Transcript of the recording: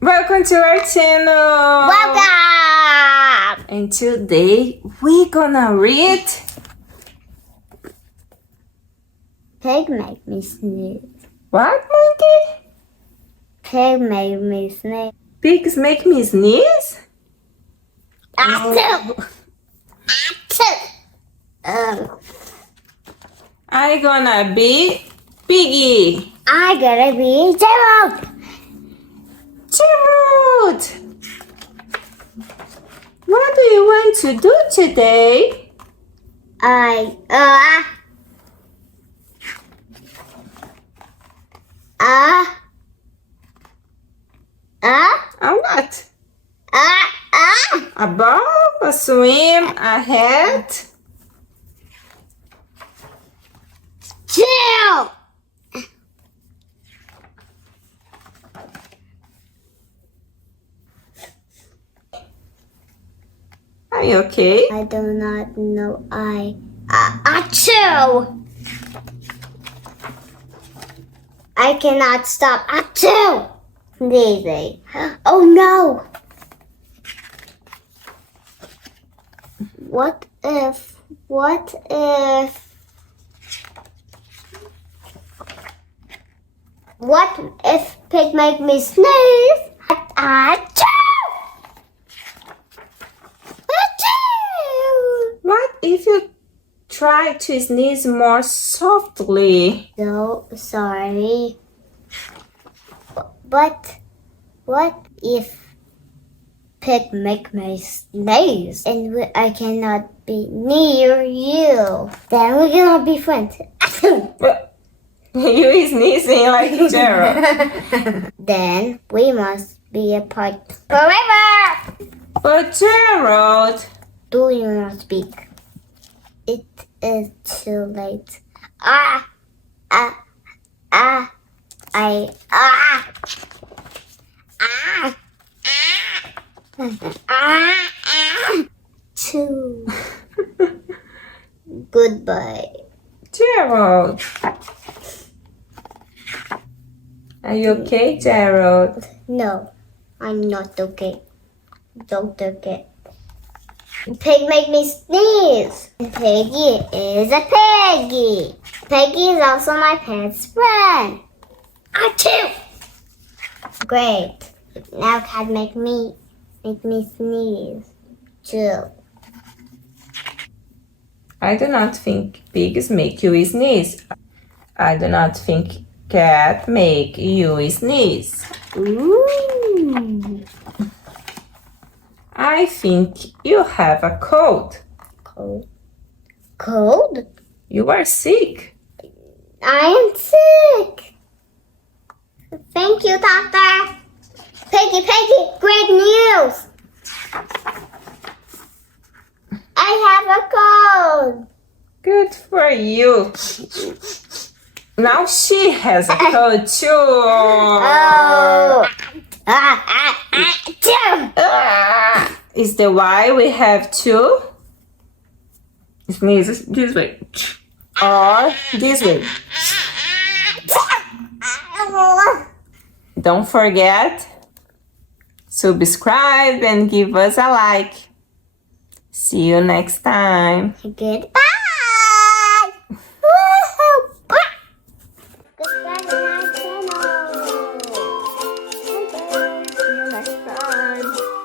Welcome to our channel. Welcome. And today we're gonna read Pig make me sneeze. what, monkey? Pig make me sneeze. Pigs make me sneeze? Achoo. I gonna be Piggie. I gotta be Gerald. Gerald! What do you want to do today? I A what? A ball, a swim, a hat? chill. Are you okay? I do not know. Achoo. I cannot stop. Achoo. Sneezing. Oh no. What if pig make me sneeze? Achoo! Achoo! What if you try to sneeze more softly? So sorry. But what if pig make me sneeze and I cannot be near you? Then we're gonna be friends. You sneezing like Gerald. Then we must be apart forever. But Gerald, Do you not speak? It is too late. Two. Goodbye. Gerald. Are you okay, Gerald? No, I'm not okay. Don't okay. Pig make me sneeze. Piggy is a piggy. Piggy is also my pet's friend. Achoo! Great. Now cat make me sneeze too. I do not think pigs make you sneeze. I do not think cat make you sneeze. Ooh. I think you have a cold. Cold. Cold? You are sick. I am sick. Thank you, doctor. Piggy, great news. I have a cold. Good for you. Now she has a cold too. Oh. Is that why we have two? Sneeze this way. Or this way. Don't forget, subscribe and give us a like. See you next time. Goodbye.